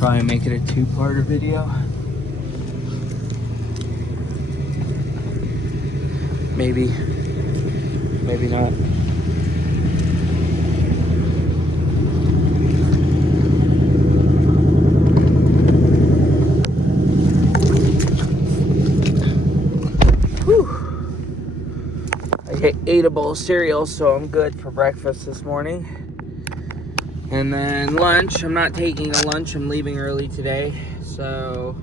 Probably make it a two-parter video. Maybe not. I ate a bowl of cereal, so I'm good for breakfast this morning. And then lunch, I'm not taking a lunch, I'm leaving early today. So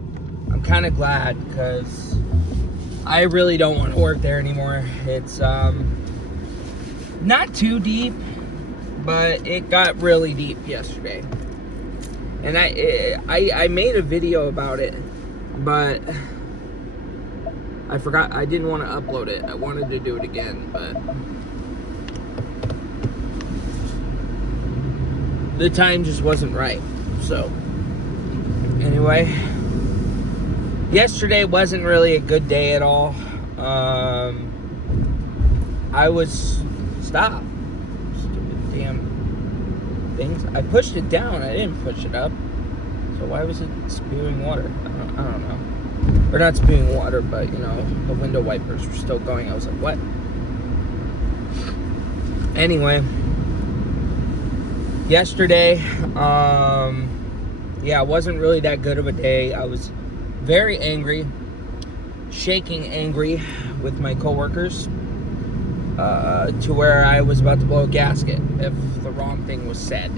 I'm kind of glad because I really don't want to work there anymore. It's not too deep, but it got really deep yesterday. And I made a video about it, but I forgot, I didn't want to upload it. I wanted to do it again, but the time just wasn't right. So anyway, yesterday wasn't really a good day at all. I was stopped. Stupid damn things. I pushed it down. I didn't push it up. So why was it spewing water? I don't know. Or not spewing water, but you know, the window wipers were still going. I was like, what? Anyway, yesterday, yeah, it wasn't really that good of a day. I was very angry, shaking angry with my coworkers, to where I was about to blow a gasket if the wrong thing was said.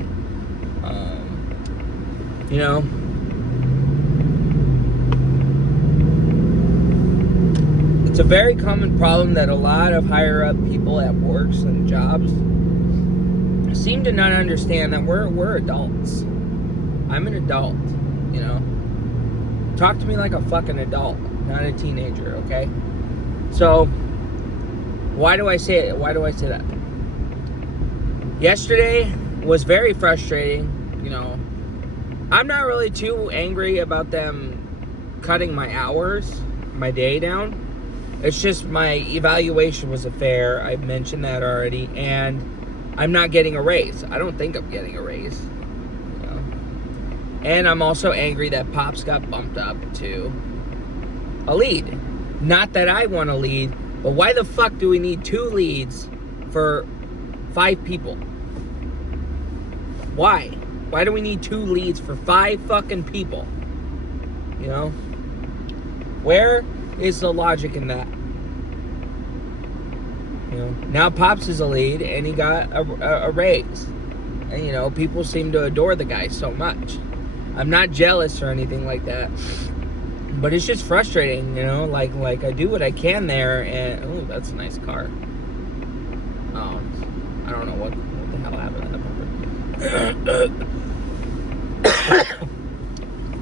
You know, it's a very common problem that a lot of higher up people at works and jobs seem to not understand that we're adults. I'm an adult, you know. Talk to me like a fucking adult, not a teenager, okay? So, why do I say it? Why do I say that? Yesterday was very frustrating, you know. I'm not really too angry about them cutting my hours, my day down. It's just my evaluation was a fair. I mentioned that already, and I'm not getting a raise. I don't think I'm getting a raise. You know? And I'm also angry that Pops got bumped up to a lead. Not that I want a lead, but why the fuck do we need 2 leads for 5 people? Why? Why do we need 2 leads for 5 fucking people? You know? Where is the logic in that? You know, now Pops is a lead and he got a raise. And you know, people seem to adore the guy so much. I'm not jealous or anything like that. But it's just frustrating, you know, like I do what I can there, and oh, that's a nice car. Oh, I don't know what the hell happened to that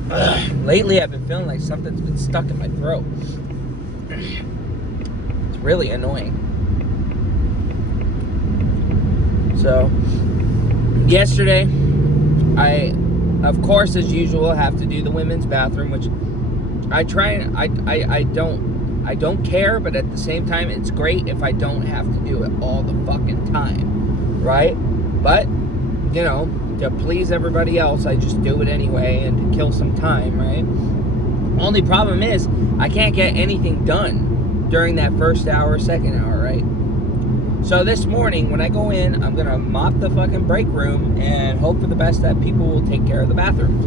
bumper. Lately I've been feeling like something's been stuck in my throat. It's really annoying. So, yesterday, I, of course, as usual, have to do the women's bathroom, which I try and I don't care, but at the same time, it's great if I don't have to do it all the fucking time, right? But, you know, to please everybody else, I just do it anyway and to kill some time, right? Only problem is, I can't get anything done during that first hour, second hour, right? So this morning, when I go in, I'm going to mop the fucking break room and hope for the best that people will take care of the bathrooms.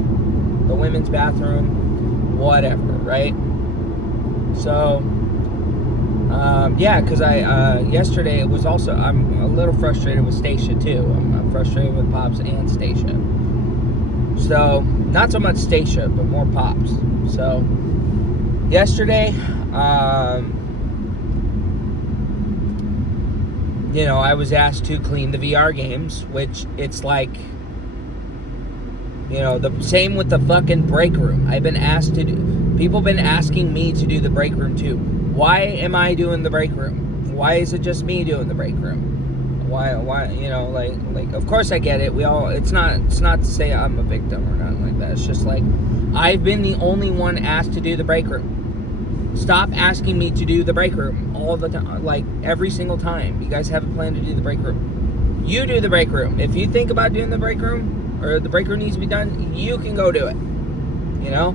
The women's bathroom, whatever, right? So, yeah, because yesterday it was also, I'm a little frustrated with Stacia too. I'm frustrated with Pops and Stacia. So, not so much Stacia, but more Pops. So, yesterday, you know, I was asked to clean the VR games, which it's like, you know, the same with the fucking break room. I've been asked to do, people been asking me to do the break room too. Why am I doing the break room? Why is it just me doing the break room? Why, you know, like, of course I get it. We all, it's not to say I'm a victim or nothing like that. It's just like, I've been the only one asked to do the break room. Stop asking me to do the break room all the time, like every single time. You guys have a plan to do the break room. You do the break room. If you think about doing the break room, or the break room needs to be done, you can go do it. you know?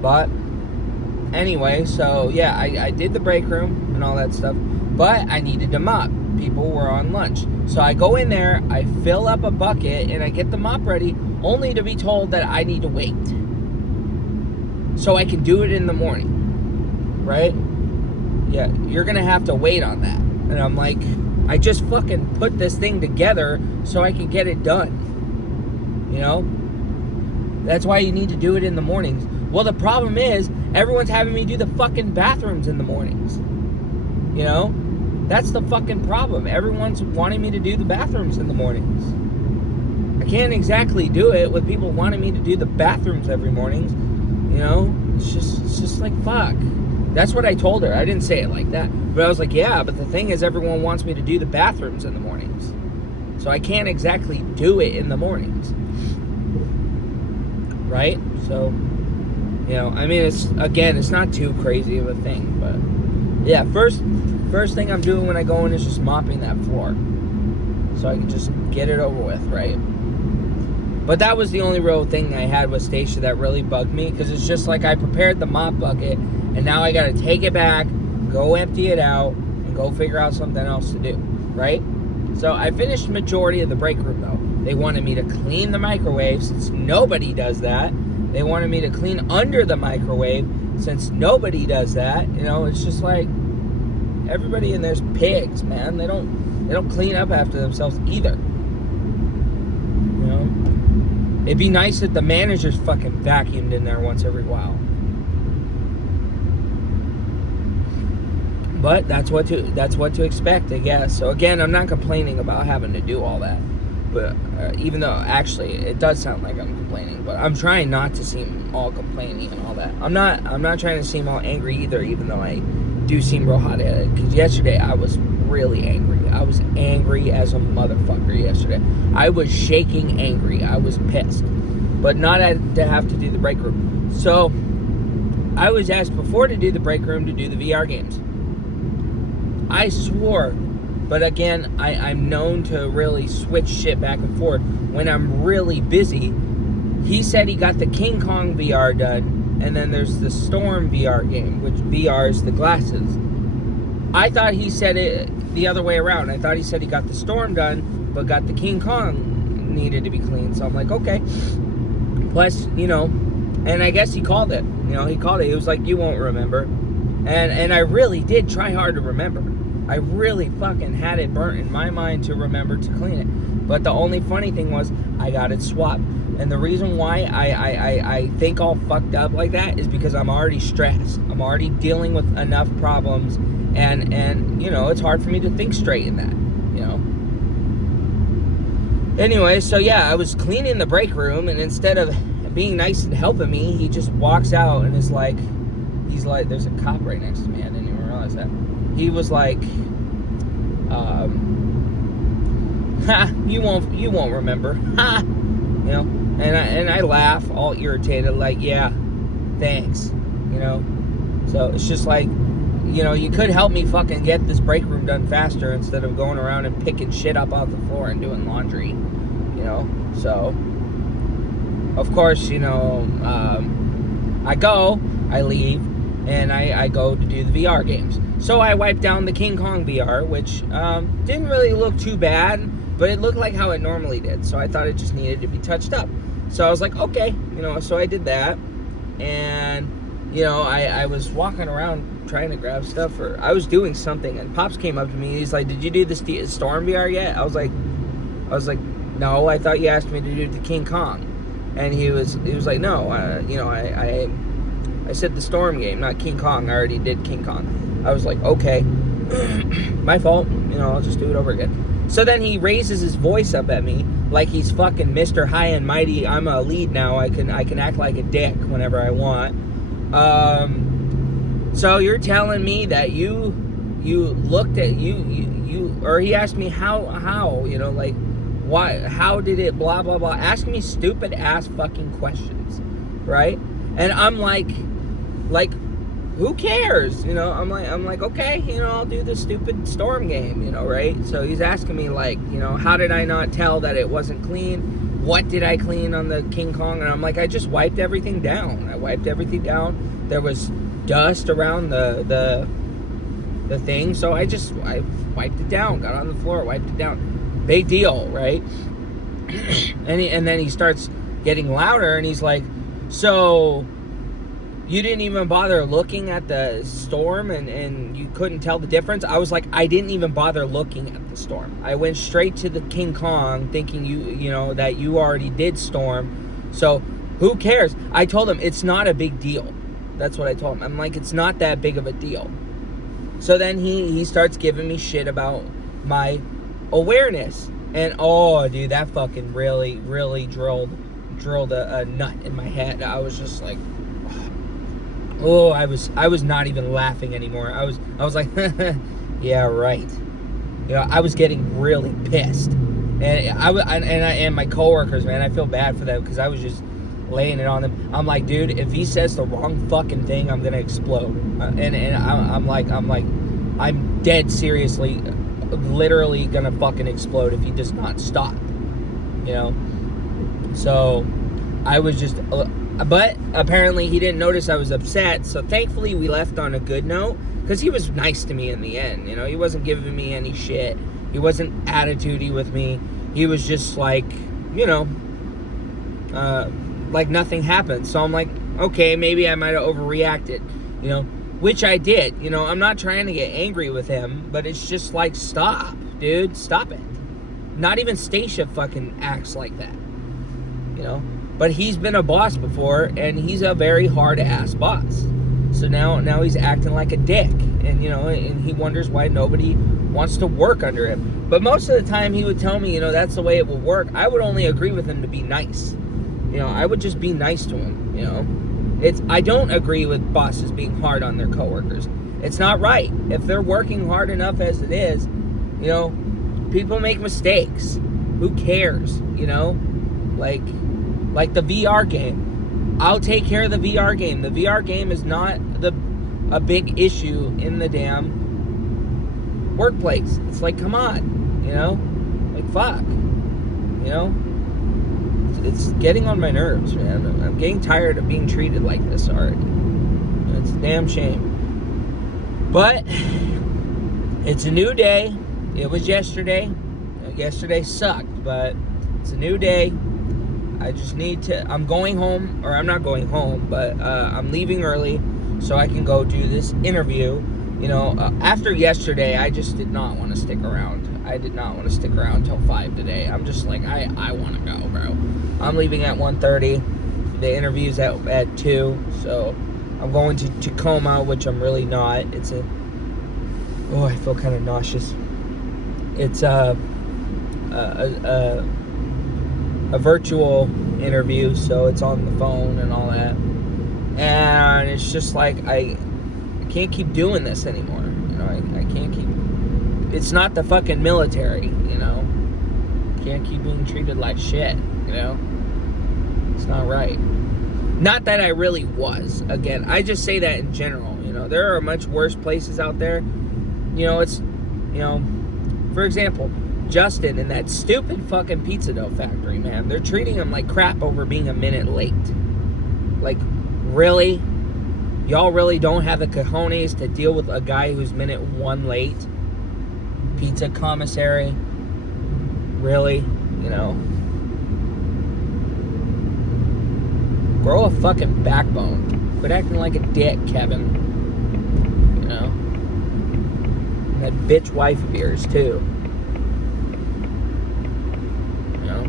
But anyway, so yeah, I did the break room and all that stuff, but I needed to mop. People were on lunch. So I go in there, I fill up a bucket, and I get the mop ready, only to be told that I need to wait. So I can do it in the morning, right? Yeah, you're gonna have to wait on that. And I'm like, I just fucking put this thing together so I can get it done. You know? That's why you need to do it in the mornings. Well, the problem is, everyone's having me do the fucking bathrooms in the mornings. You know? That's the fucking problem. Everyone's wanting me to do the bathrooms in the mornings. I can't exactly do it with people wanting me to do the bathrooms every morning. You know? It's just like, fuck. That's what I told her. I didn't say it like that. But I was like, yeah, but the thing is, everyone wants me to do the bathrooms in the mornings. So I can't exactly do it in the mornings. Right? So, you know, I mean, it's not too crazy of a thing. But, yeah, first thing I'm doing when I go in is just mopping that floor. So I can just get it over with, right? But that was the only real thing I had with Stacia that really bugged me. Because it's just like I prepared the mop bucket, and now I got to take it back, go empty it out, and go figure out something else to do, right? So I finished the majority of the break room, though. They wanted me to clean the microwave, since nobody does that. They wanted me to clean under the microwave, since nobody does that. You know, it's just like, everybody in there's pigs, man. They don't clean up after themselves either. You know? It'd be nice if the managers fucking vacuumed in there once every while. But that's what to expect, I guess. So again, I'm not complaining about having to do all that. But even though actually it does sound like I'm complaining, but I'm trying not to seem all complaining and all that. I'm not trying to seem all angry either, even though I do seem real hot at it. Because yesterday I was really angry. I was angry as a motherfucker yesterday. I was shaking angry. I was pissed. But not to have to do the break room. So I was asked before to do the break room to do the VR games. I swore, but again, I'm known to really switch shit back and forth when I'm really busy. He said he got the King Kong VR done, and then there's the Storm VR game, which VR is the glasses. I thought he said it the other way around. I thought he said he got the Storm done, but got the King Kong needed to be cleaned. So I'm like, okay. Plus, you know, and I guess he called it. You know, he called it. He was like, you won't remember. And I really did try hard to remember. I really fucking had it burnt in my mind to remember to clean it. But the only funny thing was, I got it swapped. And the reason why I think all fucked up like that is because I'm already stressed. I'm already dealing with enough problems. And you know, it's hard for me to think straight in that, you know. Anyway, so yeah, I was cleaning the break room, and instead of being nice and helping me, he just walks out and is like, he's like, there's a cop right next to me. I didn't even realize that. He was like, you won't remember, ha, you know. And I laugh, all irritated, like, yeah, thanks, you know. So it's just like, you know, you could help me fucking get this break room done faster instead of going around and picking shit up off the floor and doing laundry, you know. So, of course, you know, I leave, and I go to do the VR games. So I wiped down the King Kong VR, which didn't really look too bad, but it looked like how it normally did. So I thought it just needed to be touched up. So I was like, okay, you know, so I did that. And, you know, I was walking around trying to grab stuff, or I was doing something, and Pops came up to me. He's like, did you do the Storm VR yet? I was like, no, I thought you asked me to do the King Kong. And he was like, no, you know, I said the Storm game, not King Kong. I already did King Kong. I was like, okay, my fault, you know, I'll just do it over again. So then he raises his voice up at me like he's fucking Mr. High and Mighty. I'm a lead now. I can act like a dick whenever I want. So you're telling me that you looked at you or he asked me how, you know, like, why, how did it, blah, blah, blah, asking me stupid ass fucking questions, right? And I'm like, who cares? You know, I'm like, okay, you know, I'll do the stupid Storm game, you know, right? So he's asking me, like, you know, how did I not tell that it wasn't clean? what did I clean on the King Kong? And I'm like, I just wiped everything down. There was dust around the thing, so I wiped it down, got on the floor, wiped it down. Big deal, right? And then he starts getting louder, and he's like, so you didn't even bother looking at the storm, and you couldn't tell the difference? I was like, I didn't even bother looking at the storm. I went straight to the King Kong thinking you know that you already did storm, so who cares? I told him it's not a big deal. That's what I told him. I'm like, it's not that big of a deal. So then he starts giving me shit about my awareness. And oh, dude, that fucking really, really drilled a nut in my head. I was just like, oh, I was not even laughing anymore. I was like, yeah, right. You know, I was getting really pissed. And my coworkers, man, I feel bad for them because I was just laying it on them. I'm like, dude, if he says the wrong fucking thing, I'm gonna explode. I'm dead seriously, literally gonna fucking explode if he does not stop. You know. So I was just, but apparently he didn't notice I was upset. So thankfully we left on a good note because he was nice to me in the end. You know, he wasn't giving me any shit. He wasn't attitudey with me. He was just like, you know, like nothing happened. So I'm like, okay, maybe I might have overreacted, you know, which I did. You know, I'm not trying to get angry with him, but it's just like, stop, dude, stop it. Not even Stacia fucking acts like that, you know. But he's been a boss before, and he's a very hard-ass boss. So now he's acting like a dick, and you know, and he wonders why nobody wants to work under him. But most of the time, he would tell me, you know, that's the way it will work. I would only agree with him to be nice. You know, I would just be nice to him, you know. I don't agree with bosses being hard on their coworkers. It's not right. If they're working hard enough as it is, you know, people make mistakes. Who cares, you know? Like the VR game. I'll take care of the VR game. The VR game is not a big issue in the damn workplace. It's like, come on, you know? Like, fuck, you know? It's getting on my nerves, man. I'm getting tired of being treated like this already. It's a damn shame. But it's a new day. It was yesterday. Yesterday sucked, but it's a new day. I just need to, I'm going home, or I'm not going home, but I'm leaving early so I can go do this interview. You know, after yesterday, I just did not want to stick around. I did not want to stick around till 5 today. I'm just like, I want to go, bro. I'm leaving at 1:30. The interview's at 2, so I'm going to Tacoma, which I'm really not. I feel kind of nauseous. It's a virtual interview, so it's on the phone and all that. And it's just like, I can't keep doing this anymore. You know, I can't keep, it's not the fucking military, you know. Can't keep being treated like shit, you know. It's not right. Not that I really was. Again, I just say that in general, you know. There are much worse places out there. You know, it's, you know, for example, Justin in that stupid fucking pizza dough factory, man. They're treating him like crap over being a minute late. Like, really? Y'all really don't have the cojones to deal with a guy who's minute 1 late? Pizza commissary? Really? You know? Grow a fucking backbone. Quit acting like a dick, Kevin. You know? And that bitch wife of yours, too. You know?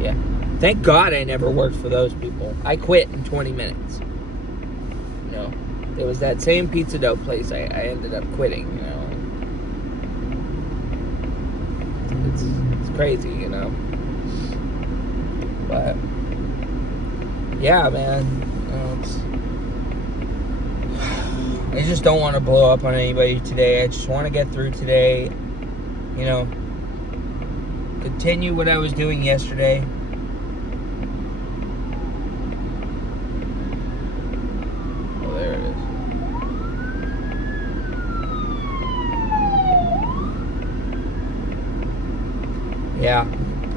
Yeah. Thank God I never worked for those people. I quit in 20 minutes. You know? It was that same pizza dough place I ended up quitting, you know? It's crazy, you know? But yeah, man, I just don't want to blow up on anybody today. I just want to get through today, you know, continue what I was doing yesterday. Oh, there it is. Yeah,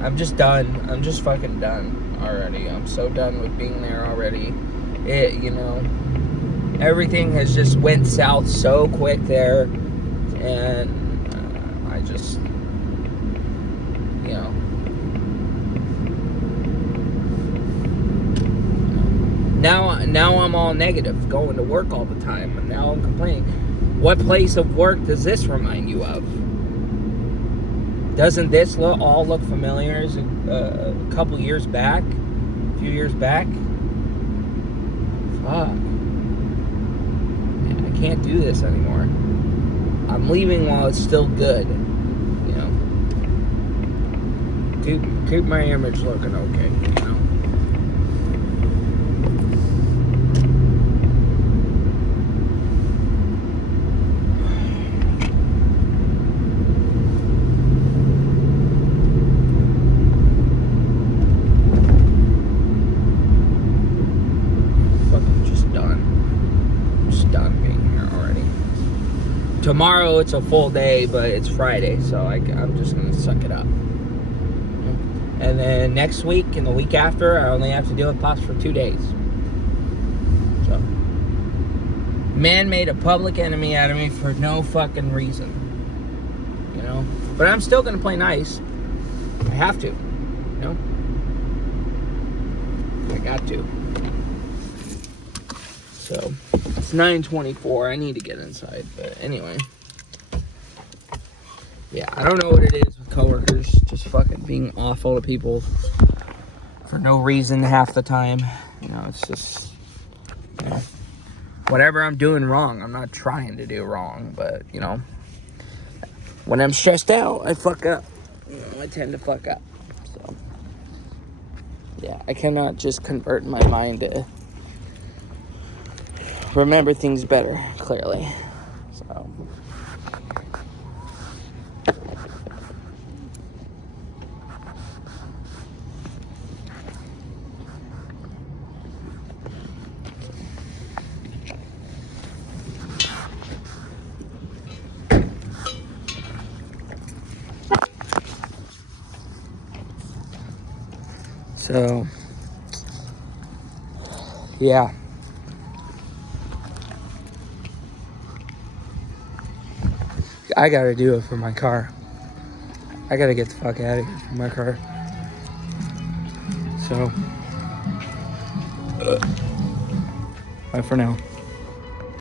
I'm just done. I'm just fucking done already. I'm so done with being there already. Everything has just went south so quick there, and I just, now I'm all negative, going to work all the time, and now I'm complaining. What place of work does this remind you of? Doesn't this all look familiar as a couple years back? A few years back? Fuck. Man, I can't do this anymore. I'm leaving while it's still good. Keep my image looking okay, Tomorrow it's a full day, but it's Friday, so I'm just gonna suck it up. And then next week and the week after, I only have to deal with Pops for 2 days. So, man made a public enemy out of me for no fucking reason. But I'm still gonna play nice. I have to. I got to. So, it's 9:24. I need to get inside. But anyway. Yeah, I don't know what it is with coworkers. Just fucking being awful to people for no reason half the time. It's just, whatever I'm doing wrong, I'm not trying to do wrong. But, when I'm stressed out, I fuck up. I tend to fuck up. So, yeah, I cannot just convert my mind to remember things better, clearly. So, yeah. I gotta do it for my car. I gotta get the fuck out of here from my car. So, bye for now.